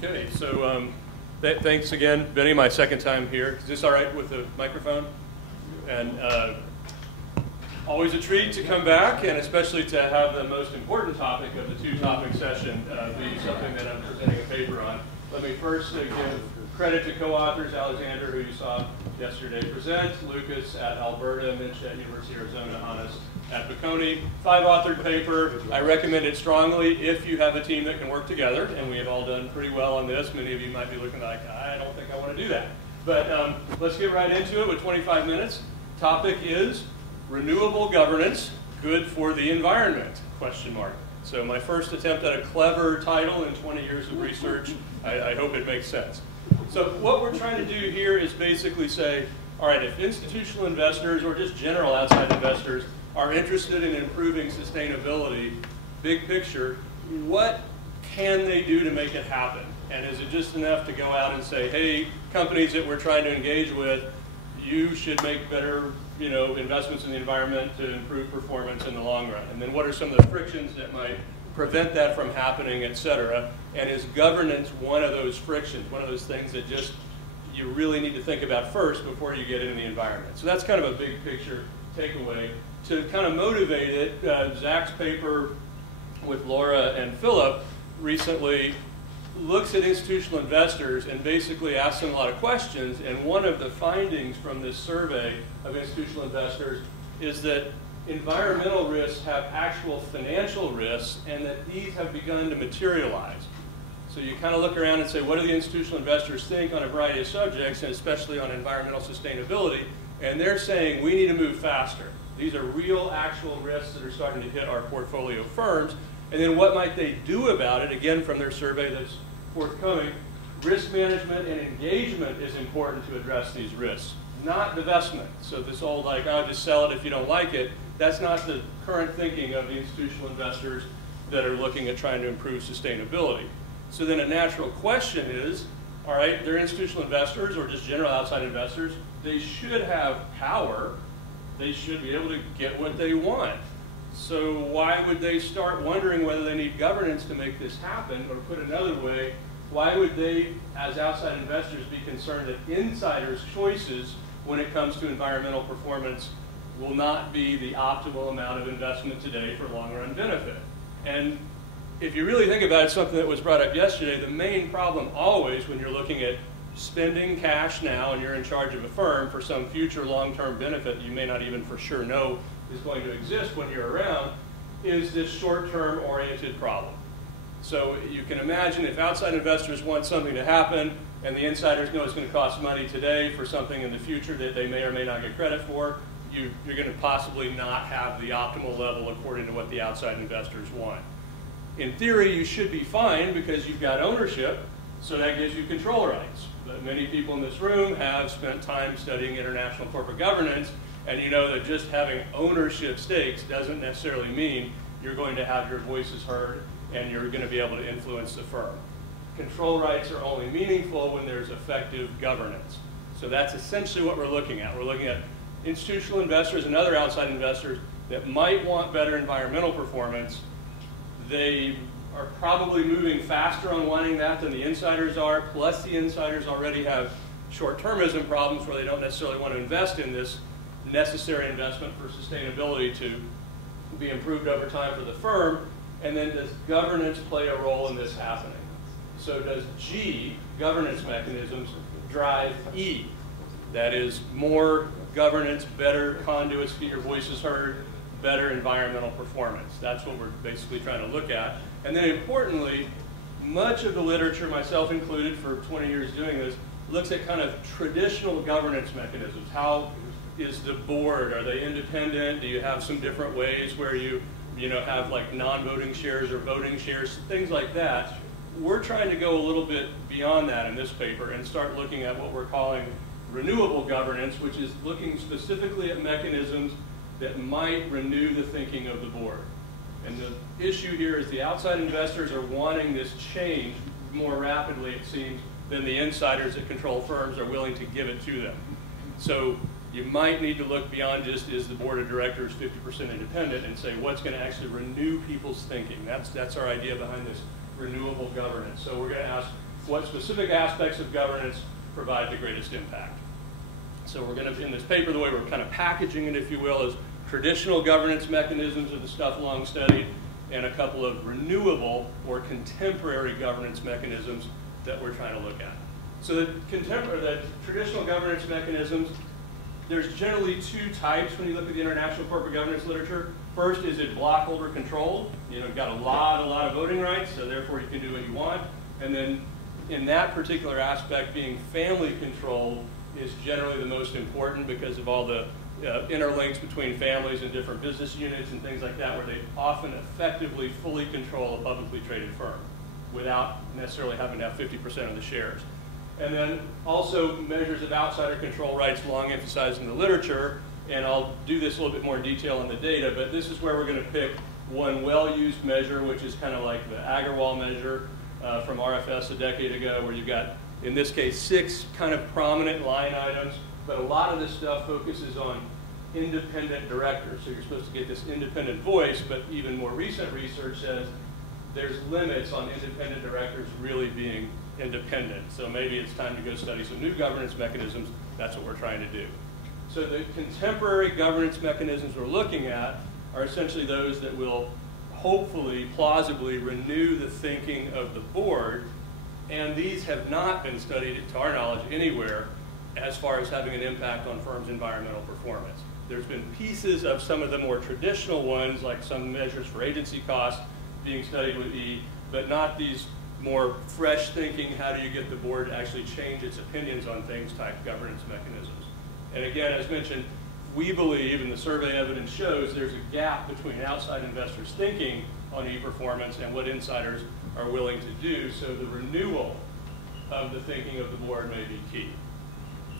Okay, so thanks again, Benny, my second time here. Is this all right with the microphone? And always a treat to come back, and especially to have the most important topic of the two-topic session be something that I'm presenting a paper on. Let me first give credit to co-authors, Alexander, who you saw yesterday present, Lucas at Alberta, Mitch at University of Arizona, Hannes at Bocconi. 5-authored paper. I recommend it strongly if you have a team that can work together, and we have all done pretty well on this. Many of you might be looking like, I don't think I want to do that. But let's get right into it with 25 minutes. Topic is renewable governance, good for the environment, question mark. So my first attempt at a clever title in 20 years of research. I hope it makes sense. So what we're trying to do here is basically say, all right, if institutional investors or just general outside investors are interested in improving sustainability, big picture, what can they do to make it happen? And is it just enough to go out and say, hey, companies that we're trying to engage with, you should make better investments in the environment to improve performance in the long run? And then what are some of the frictions that might prevent that from happening, et cetera? And is governance one of those frictions, one of those things that just you really need to think about first before you get into the environment? So that's kind of a big picture takeaway. To kind of motivate it, Zach's paper with Laura and Philip recently looks at institutional investors and basically asks them a lot of questions. And one of the findings from this survey of institutional investors is that environmental risks have actual financial risks, and that these have begun to materialize. So you kind of look around and say, what do the institutional investors think on a variety of subjects, and especially on environmental sustainability? And they're saying we need to move faster. These are real, actual risks that are starting to hit our portfolio firms. And then what might they do about it? Again, from their survey that's forthcoming, risk management and engagement is important to address these risks, not divestment. So this old like, oh, just sell it if you don't like it, that's not the current thinking of the institutional investors that are looking at trying to improve sustainability. So then a natural question is, all right, they're institutional investors or just general outside investors, they should have power, they should be able to get what they want. So why would they start wondering whether they need governance to make this happen? Or put another way, why would they, as outside investors, be concerned that insiders' choices when it comes to environmental performance will not be the optimal amount of investment today for long-run benefit? And if you really think about it, something that was brought up yesterday, the main problem always when you're looking at spending cash now and you're in charge of a firm for some future long-term benefit you may not even for sure know is going to exist when you're around, is this short-term oriented problem. So you can imagine if outside investors want something to happen and the insiders know it's going to cost money today for something in the future that they may or may not get credit for, you're going to possibly not have the optimal level according to what the outside investors want. In theory, you should be fine because you've got ownership, so that gives you control rights. But many people in this room have spent time studying international corporate governance, and you know that just having ownership stakes doesn't necessarily mean you're going to have your voices heard and you're going to be able to influence the firm. Control rights are only meaningful when there's effective governance. So that's essentially what we're looking at. We're looking at institutional investors and other outside investors that might want better environmental performance. They are probably moving faster on wanting that than the insiders are, plus the insiders already have short-termism problems where they don't necessarily want to invest in this necessary investment for sustainability to be improved over time for the firm. And then does governance play a role in this happening? So does G, governance mechanisms, drive E? That is more governance, better conduits to get your voices heard, better environmental performance. That's what we're basically trying to look at. And then importantly, much of the literature, myself included for 20 years doing this, looks at kind of traditional governance mechanisms. How is the board? Are they independent? Do you have some different ways where you have like non-voting shares or voting shares, things like that? We're trying to go a little bit beyond that in this paper and start looking at what we're calling renewable governance, which is looking specifically at mechanisms that might renew the thinking of the board. And the issue here is the outside investors are wanting this change more rapidly, it seems, than the insiders that control firms are willing to give it to them. So you might need to look beyond just, is the board of directors 50% independent, and say what's going to actually renew people's thinking. That's our idea behind this renewable governance. So we're going to ask what specific aspects of governance provide the greatest impact. So we're going to, in this paper, the way we're kind of packaging it, if you will, is traditional governance mechanisms of the stuff long studied, and a couple of renewable or contemporary governance mechanisms that we're trying to look at. So the traditional governance mechanisms, there's generally two types when you look at the international corporate governance literature. First, is it blockholder controlled? You know, you've got a lot of voting rights, so therefore you can do what you want. And then in that particular aspect, being family controlled is generally the most important because of all the interlinks between families and different business units and things like that, where they often effectively fully control a publicly traded firm without necessarily having to have 50% of the shares. And then also measures of outsider control rights, long emphasized in the literature, and I'll do this a little bit more in detail in the data, but this is where we're going to pick one well-used measure, which is kind of like the Agarwal measure from RFS a decade ago, where you've got, in this case, 6 kind of prominent line items, but a lot of this stuff focuses on independent directors. So you're supposed to get this independent voice, but even more recent research says there's limits on independent directors really being independent. So maybe it's time to go study some new governance mechanisms. That's what we're trying to do. So the contemporary governance mechanisms we're looking at are essentially those that will hopefully, plausibly renew the thinking of the board, and these have not been studied, to our knowledge, anywhere as far as having an impact on firms' environmental performance. There's been pieces of some of the more traditional ones, like some measures for agency costs being studied with E, but not these more fresh thinking, how do you get the board to actually change its opinions on things type governance mechanisms. And again, as mentioned, we believe, and the survey evidence shows, there's a gap between outside investors' thinking on e-performance and what insiders are willing to do, so the renewal of the thinking of the board may be key.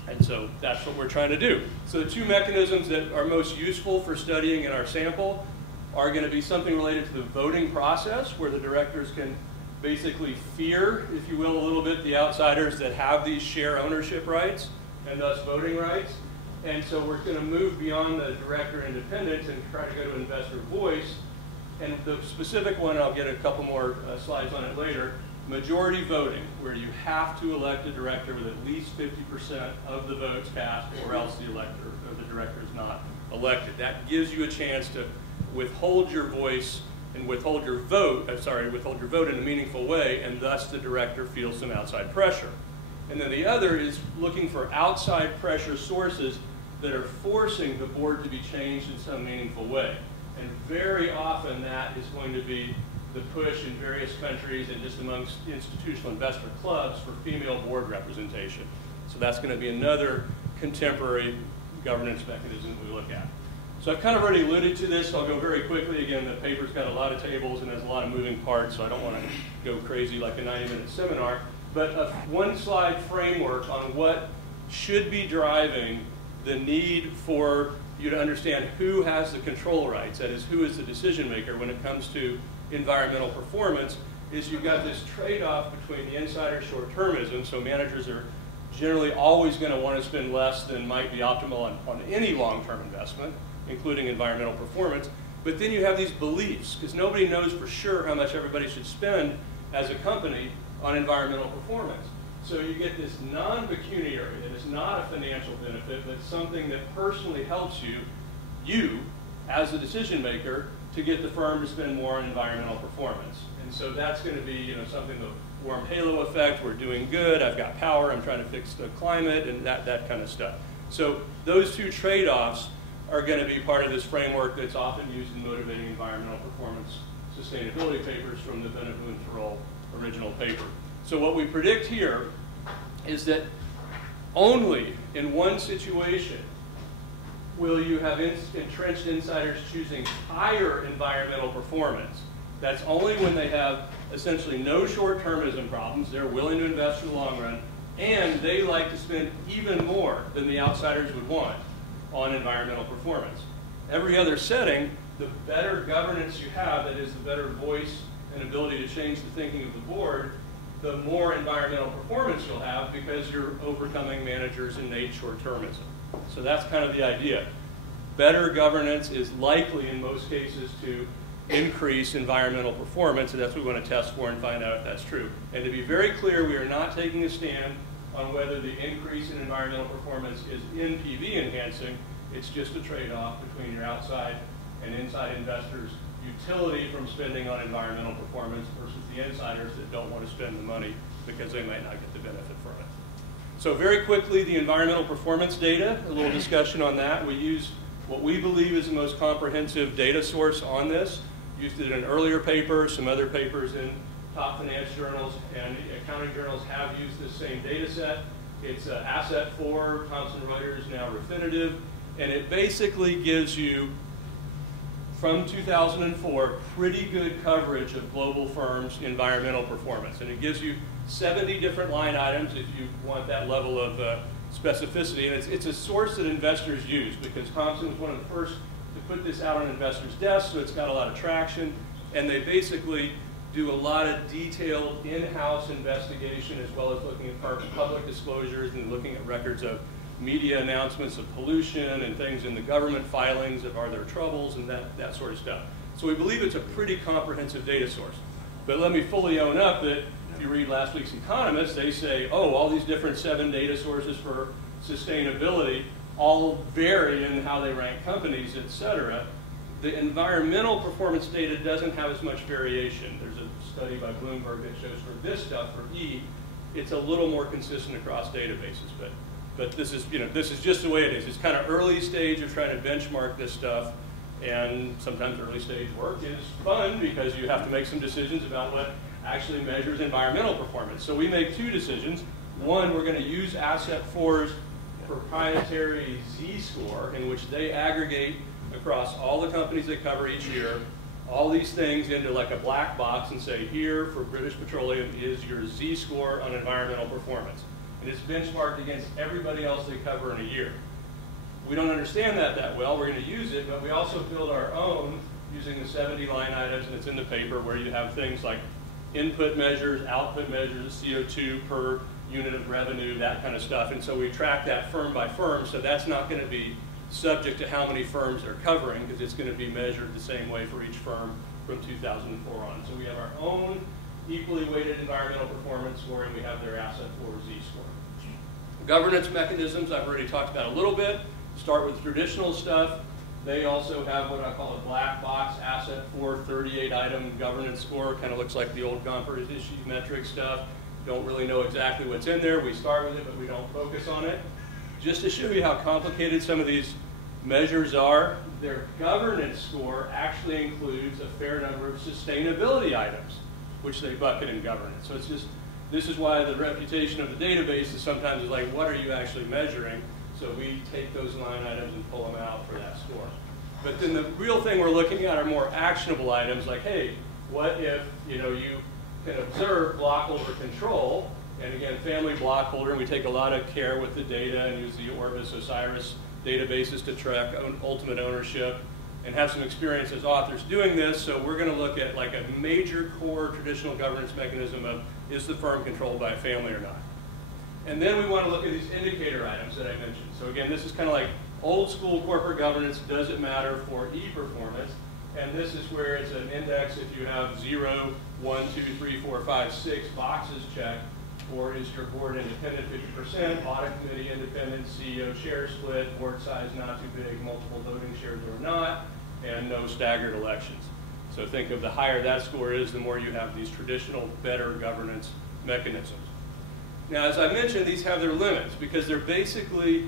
And so that's what we're trying to do. So the two mechanisms that are most useful for studying in our sample are going to be something related to the voting process, where the directors can basically fear, if you will, a little bit the outsiders that have these share ownership rights and thus voting rights. And so we're going to move beyond the director independence and try to go to investor voice. And the specific one, I'll get a couple more slides on it later, majority voting, where you have to elect a director with at least 50% of the votes cast, or else the elector or the director is not elected. That gives you a chance to withhold your voice and withhold your vote in a meaningful way, and thus the director feels some outside pressure. And then the other is looking for outside pressure sources that are forcing the board to be changed in some meaningful way. And very often that is going to be the push in various countries and just amongst institutional investor clubs for female board representation. So that's going to be another contemporary governance mechanism we look at. So I've kind of already alluded to this, so I'll go very quickly. Again, the paper's got a lot of tables and has a lot of moving parts, so I don't want to go crazy like a 90-minute seminar. But a one-slide framework on what should be driving the need for you to understand who has the control rights, that is, who is the decision maker when it comes to environmental performance, is you've got this trade-off between the insider short-termism, so managers are generally always going to want to spend less than might be optimal on any long-term investment, including environmental performance, but then you have these beliefs, because nobody knows for sure how much everybody should spend as a company on environmental performance. So you get this non-pecuniary, that is not a financial benefit, but something that personally helps you as a decision maker, to get the firm to spend more on environmental performance. And so that's going to be, something, the warm halo effect, we're doing good, I've got power, I'm trying to fix the climate, and that kind of stuff. So those two trade-offs are going to be part of this framework that's often used in motivating environmental performance sustainability papers from the Benefit and Thoreau original paper. So what we predict here is that only in one situation will you have entrenched insiders choosing higher environmental performance. That's only when they have essentially no short-termism problems, they're willing to invest for the long run, and they like to spend even more than the outsiders would want on environmental performance. Every other setting, the better governance you have, that is the better voice and ability to change the thinking of the board, the more environmental performance you'll have because you're overcoming managers' innate short-termism. So that's kind of the idea. Better governance is likely in most cases to increase environmental performance, and that's what we want to test for and find out if that's true. And to be very clear, we are not taking a stand on whether the increase in environmental performance is NPV enhancing. It's just a trade-off between your outside and inside investors' utility from spending on environmental performance versus the insiders that don't want to spend the money because they might not get the benefit from it. So very quickly, the environmental performance data, a little discussion on that. We use what we believe is the most comprehensive data source on this. Used it in an earlier paper, some other papers in top finance journals and accounting journals have used this same data set. It's Asset 4, Thomson Reuters, now Refinitiv, and it basically gives you, from 2004, pretty good coverage of global firms' environmental performance. And it gives you 70 different line items if you want that level of specificity. And it's a source that investors use because Thomson was one of the first to put this out on investors' desks, so it's got a lot of traction. And they basically do a lot of detailed in-house investigation as well as looking at public disclosures and looking at records of media announcements of pollution and things in the government filings of are there troubles and that sort of stuff. So we believe it's a pretty comprehensive data source. But let me fully own up that if you read last week's Economist, they say, oh, all these different 7 data sources for sustainability all vary in how they rank companies, et cetera. The environmental performance data doesn't have as much variation. There's a study by Bloomberg that shows for this stuff, for E, it's a little more consistent across databases. But this is, this is just the way it is. It's kind of early stage of trying to benchmark this stuff, and sometimes early stage work is fun because you have to make some decisions about what actually measures environmental performance. So we make 2 decisions. One, we're going to use Asset 4's proprietary Z-score, in which they aggregate across all the companies they cover each year, all these things into like a black box and say, here for British Petroleum is your Z-score on environmental performance. And it's benchmarked against everybody else they cover in a year. We don't understand that well. We're going to use it, but we also build our own using the 70 line items, and it's in the paper where you have things like input measures, output measures, CO2 per unit of revenue, that kind of stuff. And so we track that firm by firm, so that's not going to be subject to how many firms they're covering because it's going to be measured the same way for each firm from 2004 on. So we have our own equally weighted environmental performance score, and we have their Asset 4 Z-score. Governance mechanisms, I've already talked about a little bit. Start with traditional stuff. They also have what I call a black box Asset 4 38-item governance score. Kind of looks like the old Gomper issue metric stuff. Don't really know exactly what's in there. We start with it, but we don't focus on it. Just to show you how complicated some of these measures are, their governance score actually includes a fair number of sustainability items, which they bucket in governance. So it's just, this is why the reputation of the database is sometimes like, what are you actually measuring? So we take those line items and pull them out for that score. But then the real thing we're looking at are more actionable items like, hey, what if you can observe block over control, and again, family block holder, and we take a lot of care with the data and use the Orbis Osiris databases to track ultimate ownership and have some experience as authors doing this. So we're going to look at like a major core traditional governance mechanism of, is the firm controlled by a family or not? And then we want to look at these indicator items that I mentioned. So again, this is kind of like old school corporate governance. Does it matter for E-performance? And this is where it's an index if you have 0, 1, 2, 3, 4, 5, 6 boxes checked, or is your board independent 50%, audit committee independent, CEO share split, board size not too big, multiple voting shares or not, and no staggered elections. So think of the higher that score is, the more you have these traditional better governance mechanisms. Now, as I mentioned, these have their limits because they're basically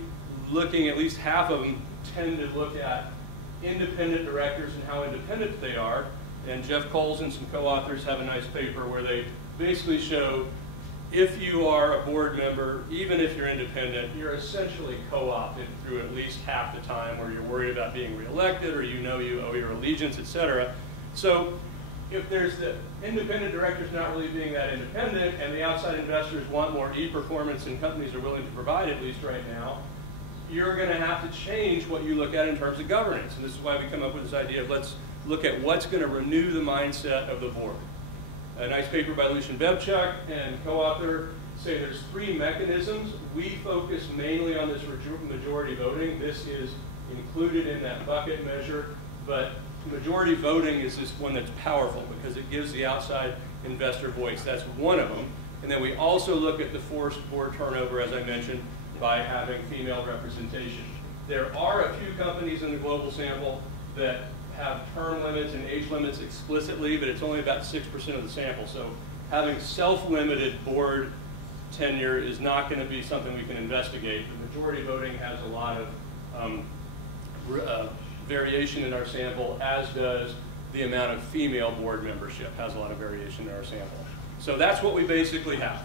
looking, at least half of them tend to look at independent directors and how independent they are. And Jeff Coles and some co-authors have a nice paper where they basically show if you are a board member, even if you're independent, you're essentially co-opted through at least half the time where you're worried about being reelected or you owe your allegiance, et cetera. So if there's the independent directors not really being that independent and the outside investors want more E-performance and companies are willing to provide, at least right now, you're going to have to change what you look at in terms of governance. And this is why we come up with this idea of let's look at what's going to renew the mindset of the board. A nice paper by Lucian Bebchuk and co-author say there's 3 mechanisms. We focus mainly on this majority voting. This is included in that bucket measure, but majority voting is this one that's powerful because it gives the outside investor voice. That's one of them. And then we also look at the forced board turnover, as I mentioned, by having female representation. There are a few companies in the global sample that have term limits and age limits explicitly, but it's only about 6% of the sample. So having self-limited board tenure is not going to be something we can investigate. The majority voting has a lot of variation in our sample, as does the amount of female board membership has a lot of variation in our sample. So that's what we basically have.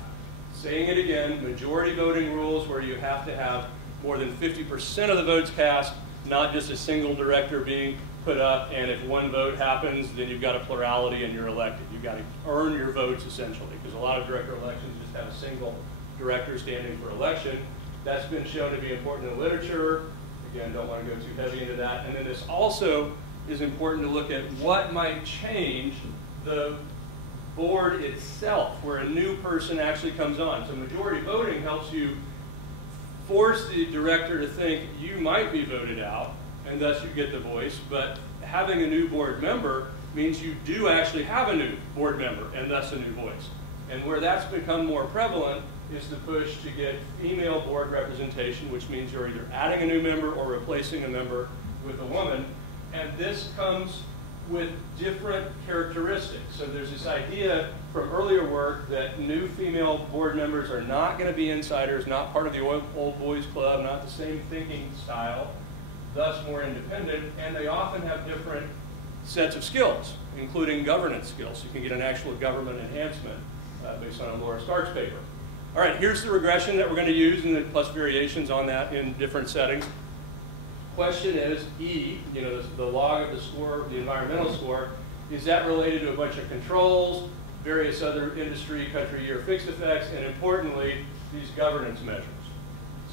Saying it again, majority voting rules where you have to have more than 50% of the votes cast, not just a single director being put up, and if one vote happens, then you've got a plurality and you're elected. You've got to earn your votes, essentially, because a lot of director elections just have a single director standing for election. That's been shown to be important in the literature. Again, don't want to go too heavy into that. And then this also is important to look at what might change the board itself, where a new person actually comes on. So majority voting helps you force the director to think you might be voted out, and thus you get the voice, but having a new board member means you do actually have a new board member, and thus a new voice. And where that's become more prevalent is the push to get female board representation, which means you're either adding a new member or replacing a member with a woman. And this comes with different characteristics. So there's this idea from earlier work that new female board members are not going to be insiders, not part of the old boys club, not the same thinking style, thus more independent, and they often have different sets of skills, including governance skills. You can get an actual government enhancement based on a Laura Stark's paper. All right, here's the regression that we're going to use, and then plus variations on that in different settings. Question is, E, you know, the log of the score, the environmental score, is that related to a bunch of controls, various other industry, country, year fixed effects, and importantly, these governance measures.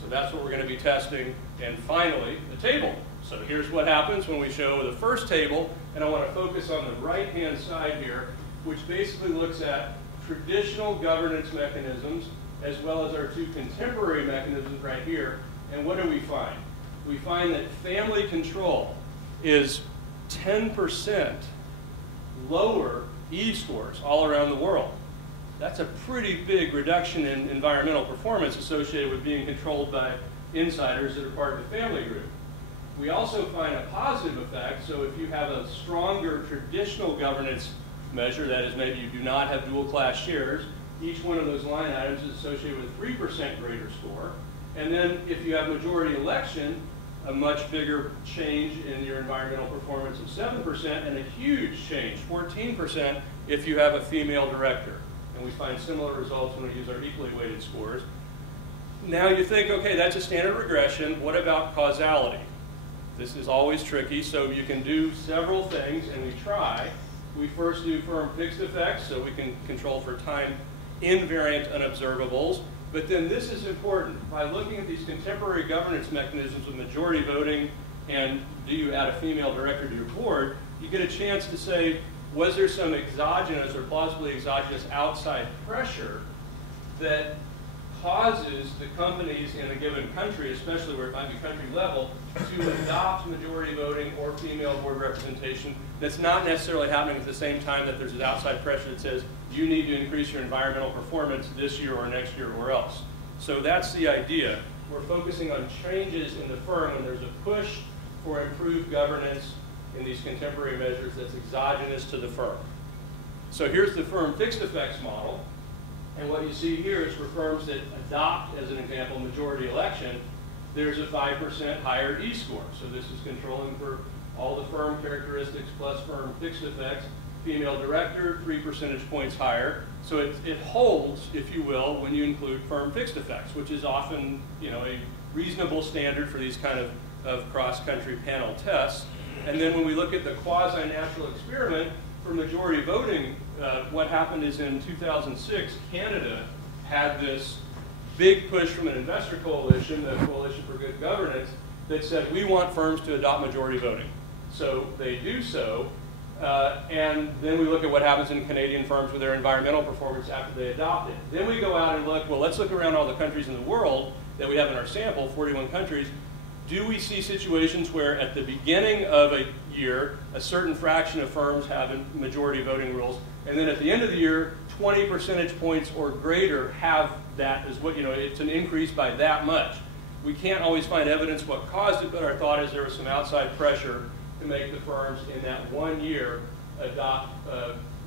So that's what we're going to be testing. And finally, the table. So here's what happens when we show the first table, and I want to focus on the right-hand side here, which basically looks at traditional governance mechanisms as well as our two contemporary mechanisms right here. And what do we find? We find that family control is 10% lower E scores all around the world. That's a pretty big reduction in environmental performance associated with being controlled by insiders that are part of the family group. We also find a positive effect, so if you have a stronger traditional governance measure, that is maybe you do not have dual class shares, each one of those line items is associated with a 3% greater score. And then if you have majority election, a much bigger change in your environmental performance of 7% and a huge change, 14%, if you have a female director. And we find similar results when we use our equally weighted scores. Now you think, okay, that's a standard regression. What about causality? This is always tricky, so you can do several things, and we try. We first do firm fixed effects, so we can control for time invariant unobservables. But then this is important. By looking at these contemporary governance mechanisms of majority voting and do you add a female director to your board, you get a chance to say, was there some exogenous or plausibly exogenous outside pressure that causes the companies in a given country, especially where it might be country level, to adopt majority voting or female board representation that's not necessarily happening at the same time that there's an outside pressure that says you need to increase your environmental performance this year or next year or else. So that's the idea. We're focusing on changes in the firm when there's a push for improved governance in these contemporary measures that's exogenous to the firm. So here's the firm fixed effects model. And what you see here is for firms that adopt, as an example, majority election, there's a 5% higher E score. So this is controlling for all the firm characteristics plus firm fixed effects. Female director, 3 percentage points higher. So it holds, if you will, when you include firm fixed effects, which is often, you know, a reasonable standard for these kind of cross-country panel tests. And then when we look at the quasi-natural experiment for majority voting, what happened is in 2006, Canada had this big push from an investor coalition, the Coalition for Good Governance, that said we want firms to adopt majority voting. So they do so, and then we look at what happens in Canadian firms with their environmental performance after they adopt it. Then we go out and look, well, let's look around all the countries in the world that we have in our sample, 41 countries. Do we see situations where at the beginning of a year, a certain fraction of firms have majority voting rules, and then at the end of the year, 20 percentage points or greater have that as what, it's an increase by that much. We can't always find evidence what caused it, but our thought is there was some outside pressure to make the firms in that 1 year adopt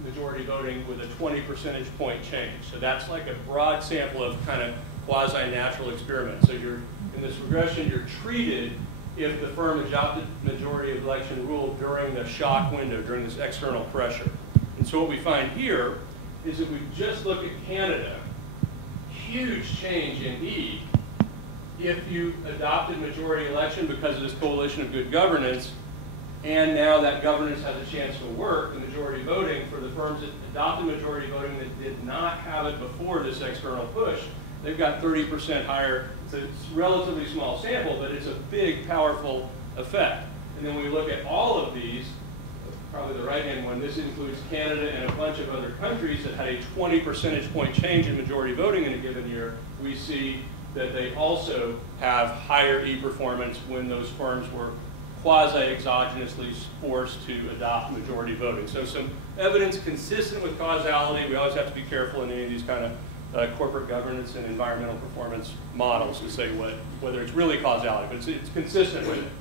majority voting with a 20 percentage point change. So that's like a broad sample of kind of quasi-natural experiments. So you're, in this regression, you're treated if the firm adopted majority of election rule during the shock window, during this external pressure. And so what we find here is if we just look at Canada, huge change in E if you adopted majority election because of this coalition of good governance, and now that governance has a chance to work, the majority voting, for the firms that adopted majority voting that did not have it before this external push, they've got 30% higher. It's a relatively small sample, but it's a big, powerful effect. And then when we look at all of these, probably the right-hand one, this includes Canada and a bunch of other countries that had a 20 percentage point change in majority voting in a given year, we see that they also have higher E-performance when those firms were quasi-exogenously forced to adopt majority voting. So some evidence consistent with causality. We always have to be careful in any of these kind of corporate governance and environmental performance models to say whether it's really causality, but it's consistent with it.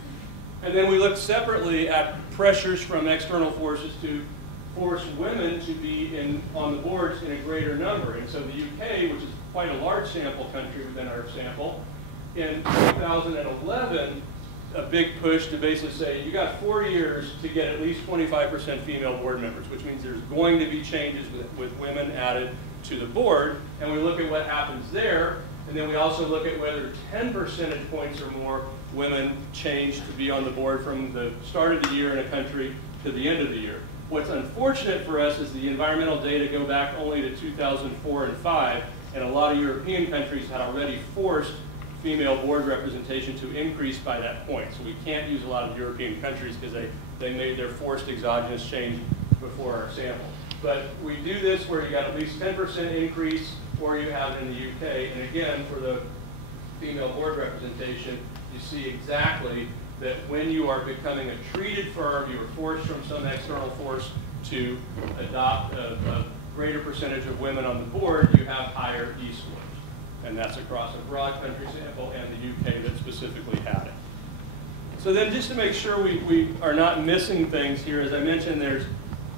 And then we look separately at pressures from external forces to force women to be on the boards in a greater number. And so the UK, which is quite a large sample country within our sample, in 2011, a big push to basically say, you got 4 years to get at least 25% female board members, which means there's going to be changes with women added to the board. And we look at what happens there, and then we also look at whether 10 percentage points or more women change to be on the board from the start of the year in a country to the end of the year. What's unfortunate for us is the environmental data go back only to 2004 and 5, and a lot of European countries had already forced female board representation to increase by that point. So we can't use a lot of European countries because they made their forced exogenous change before our sample. But we do this where you got at least 10% increase, or you have it in the UK. And again, for the female board representation, you see exactly that when you are becoming a treated firm, you are forced from some external force to adopt a greater percentage of women on the board, you have higher E scores. And that's across a broad country sample and the UK that specifically had it. So then just to make sure we are not missing things here, as I mentioned, there's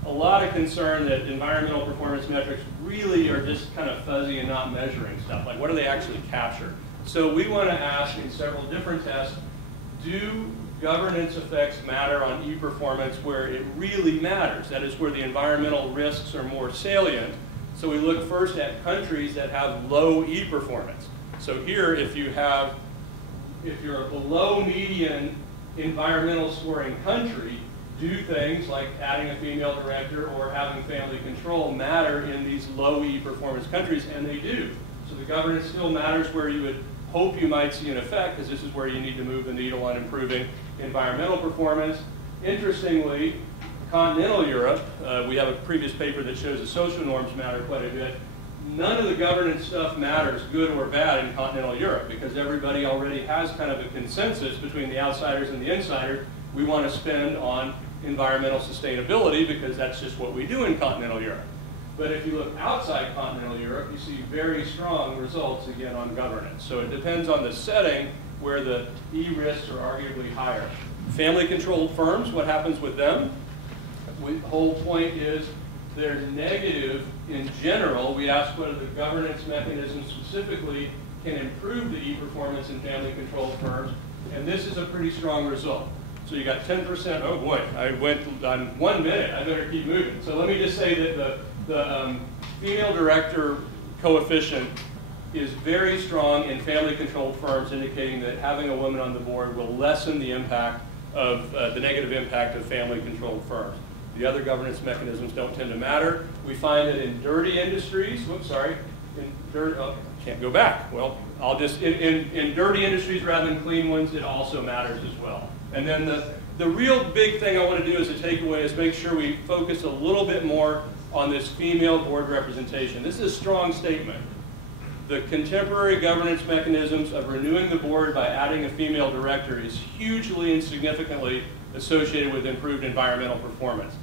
a lot of concern that environmental performance metrics really are just kind of fuzzy and not measuring stuff. Like, what do they actually capture? So we want to ask in several different tests, do governance effects matter on E-performance where it really matters? That is where the environmental risks are more salient. So we look first at countries that have low E-performance. So here, if you're a below median environmental scoring country, do things like adding a female director or having family control matter in these low E-performance countries? And they do. So the governance still matters where you would hope you might see an effect, because this is where you need to move the needle on improving environmental performance. Interestingly, continental Europe, we have a previous paper that shows the social norms matter quite a bit. None of the governance stuff matters, good or bad, in continental Europe, because everybody already has kind of a consensus between the outsiders and the insiders. We want to spend on environmental sustainability because that's just what we do in continental Europe. But if you look outside continental Europe, you see very strong results, again, on governance. So it depends on the setting where the E risks are arguably higher. Family-controlled firms, what happens with them? The whole point is they're negative in general. We ask whether the governance mechanisms specifically can improve the E-performance in family-controlled firms, and this is a pretty strong result. So you got 10%, oh boy, I went on 1 minute, I better keep moving. So let me just say that the female director coefficient is very strong in family-controlled firms, indicating that having a woman on the board will lessen the impact of the negative impact of family-controlled firms. The other governance mechanisms don't tend to matter. We find that in dirty industries, can't go back. Well, I'll just, in dirty industries rather than clean ones, it also matters as well. And then the real big thing I want to do as a takeaway is make sure we focus a little bit more on this female board representation. This is a strong statement. The contemporary governance mechanisms of renewing the board by adding a female director is hugely and significantly associated with improved environmental performance.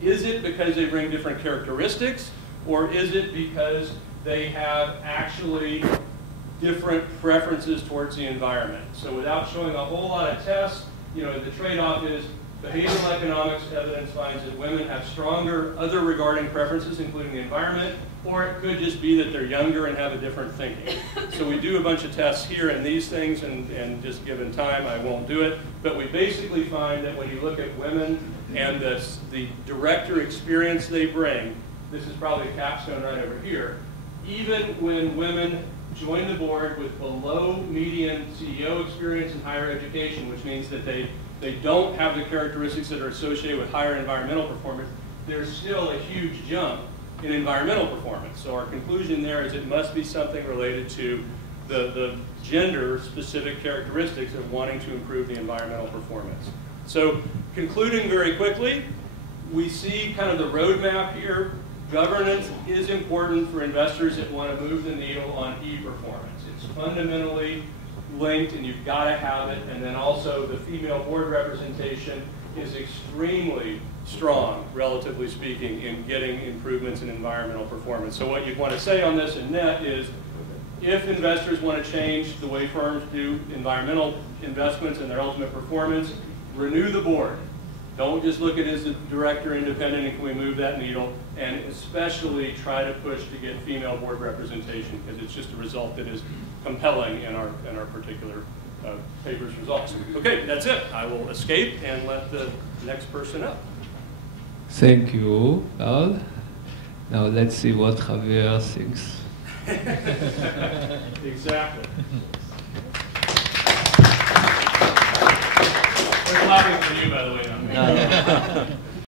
Is it because they bring different characteristics, or is it because they have actually different preferences towards the environment? So without showing a whole lot of tests, you know, the trade-off is behavioral economics evidence finds that women have stronger other regarding preferences, including the environment, or it could just be that they're younger and have a different thinking. So we do a bunch of tests here and these things, and just given time, I won't do it. But we basically find that when you look at women and the director experience they bring, this is probably a capstone right over here, even when women join the board with below median CEO experience in higher education, which means that they don't have the characteristics that are associated with higher environmental performance, there's still a huge jump in environmental performance. So our conclusion there is it must be something related to the gender-specific characteristics of wanting to improve the environmental performance. So concluding very quickly, we see kind of the roadmap here. Governance is important for investors that want to move the needle on e-performance. It's fundamentally linked, and you've got to have it. And then also the female board representation is extremely strong, relatively speaking, in getting improvements in environmental performance. So what you'd want to say on this in net is, if investors want to change the way firms do environmental investments and their ultimate performance, renew the board. Don't just look at it as a director independent and can we move that needle, and especially try to push to get female board representation, because it's just a result that is compelling in our particular paper's results. Okay, that's it. I will escape and let the next person up. Thank you, Karl. Now let's see what Javier thinks. Exactly. We're clapping for you, by the way, not me.